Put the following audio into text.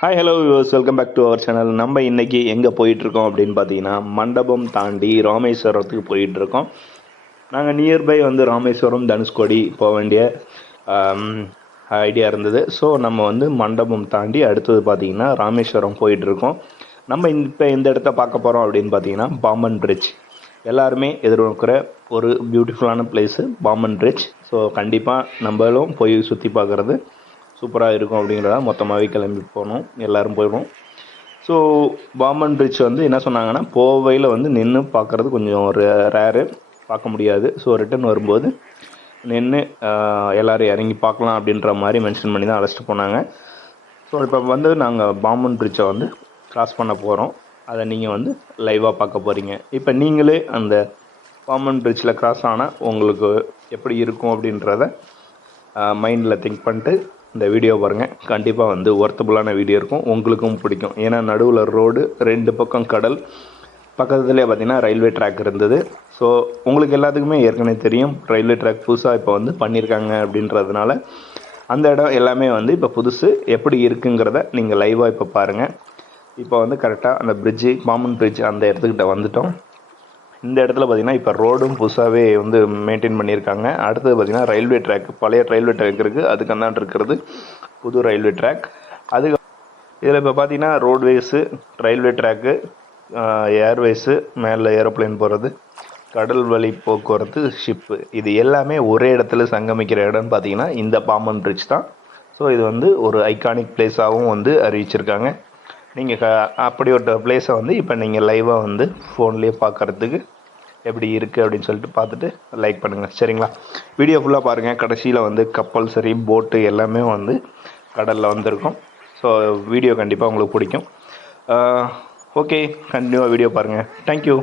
Hi hello viewers, welcome back to our channel. நம்ம இன்றைக்கி எங்கே போயிட்டுருக்கோம் அப்படின்னு பார்த்தீங்கன்னா, மண்டபம் தாண்டி ராமேஸ்வரத்துக்கு போயிட்டுருக்கோம். நாங்கள் நியர்பை வந்து ராமேஸ்வரம், தனுஷ்கோடி போக வேண்டிய ஐடியா இருந்தது. ஸோ நம்ம வந்து மண்டபம் தாண்டி அடுத்தது பார்த்திங்கன்னா ராமேஸ்வரம் போயிட்டுருக்கோம். நம்ம இப்போ இந்த இடத்த பார்க்க போகிறோம் அப்படின்னு பார்த்தீங்கன்னா பாம்பன் பிரிட்ஜ். எல்லாருமே எதிர்நோக்கிற ஒரு பியூட்டிஃபுல்லான பிளேஸு பாம்பன் பிரிட்ஜ். ஸோ கண்டிப்பாக நம்மளும் போய் சுற்றி பார்க்குறது சூப்பராக இருக்கும் அப்படிங்கிறத மொத்தமாகவே கிளம்பி போனோம், எல்லோரும் போயிடுவோம். ஸோ பாம்பன் பிரிட்ஜ் வந்து என்ன சொன்னாங்கன்னா, போவையில் வந்து நின்று பார்க்குறது கொஞ்சம் ஒரு ரேரு, பார்க்க முடியாது. ஸோ ரிட்டன் வரும்போது நின்று எல்லோரும் இறங்கி பார்க்கலாம் அப்படின்ற மாதிரி மென்ஷன் பண்ணி தான் அழைச்சிட்டு போனாங்க. ஸோ இப்போ வந்து நாங்கள் பாம்பன் பிரிட்ஜை வந்து க்ராஸ் பண்ண போகிறோம். அதை நீங்கள் வந்து லைவாக பார்க்க போகிறீங்க. இப்போ நீங்களே அந்த பாம்பன் பிரிட்ஜில் க்ராஸ் ஆனால் உங்களுக்கு எப்படி இருக்கும் அப்படின்றத மைண்டில் திங்க் பண்ணிட்டு இந்த வீடியோ பாருங்கள். கண்டிப்பாக வந்து ஒர்த்தபுளான வீடியோ இருக்கும், உங்களுக்கும் பிடிக்கும். ஏன்னா நடுவில் ரோடு, ரெண்டு பக்கம் கடல், பக்கத்துலேயே பார்த்திங்கன்னா ரயில்வே ட்ராக் இருந்தது. ஸோ உங்களுக்கு எல்லாத்துக்குமே ஏற்கனவே தெரியும், ரயில்வே ட்ராக் புதுசாக இப்போ வந்து பண்ணியிருக்காங்க அப்படின்றதுனால அந்த இடம் எல்லாமே வந்து இப்போ புதுசு. எப்படி இருக்குங்கிறத நீங்கள் லைவாக இப்போ பாருங்கள். இப்போ வந்து கரெக்டாக அந்த பிரிட்ஜு, பாம்பன் பிரிட்ஜ் அந்த இடத்துக்கிட்ட வந்துட்டோம். இந்த இடத்துல பார்த்திங்கன்னா இப்போ ரோடும் புதுசாகவே வந்து மெயின்டைன் பண்ணியிருக்காங்க. அடுத்தது பார்த்திங்கன்னா ரயில்வே ட்ராக், பழைய ரயில்வே ட்ராக் இருக்குது, அதுக்கு அந்தாண்டு இருக்கிறது புது ரயில்வே ட்ராக். அதுக்கு இதில் இப்போ பார்த்திங்கன்னா ரோட்வேஸு, ரயில்வே ட்ராக்கு, ஏர்வேஸு, மேலே ஏரோப்ளைன் போகிறது, கடல் வழி போக்குவரத்து, ஷிப்பு, இது எல்லாமே ஒரே இடத்துல சங்கமிக்கிற இடம்னு பார்த்திங்கன்னா இந்த பாம்பன் பிரிட்ஜ் தான். ஸோ இது வந்து ஒரு ஐகானிக் பிளேஸாகவும் வந்து அறிவிச்சிருக்காங்க. நீங்கள் அப்படி ஒரு பிளேஸை வந்து இப்போ நீங்கள் லைவாக வந்து ஃபோன்லேயே பார்க்குறதுக்கு எப்படி இருக்குது அப்படின்னு சொல்லிட்டு பார்த்துட்டு லைக் பண்ணுங்கள், சரிங்களா? வீடியோ ஃபுல்லாக பாருங்கள். கடைசியில் வந்து கப்பல் சரி, போட்டு எல்லாமே வந்து கடலில் வந்திருக்கும். ஸோ வீடியோ கண்டிப்பாக உங்களுக்கு பிடிக்கும். ஓகே, கண்டினியூவாக வீடியோ பாருங்கள். தேங்க்யூ.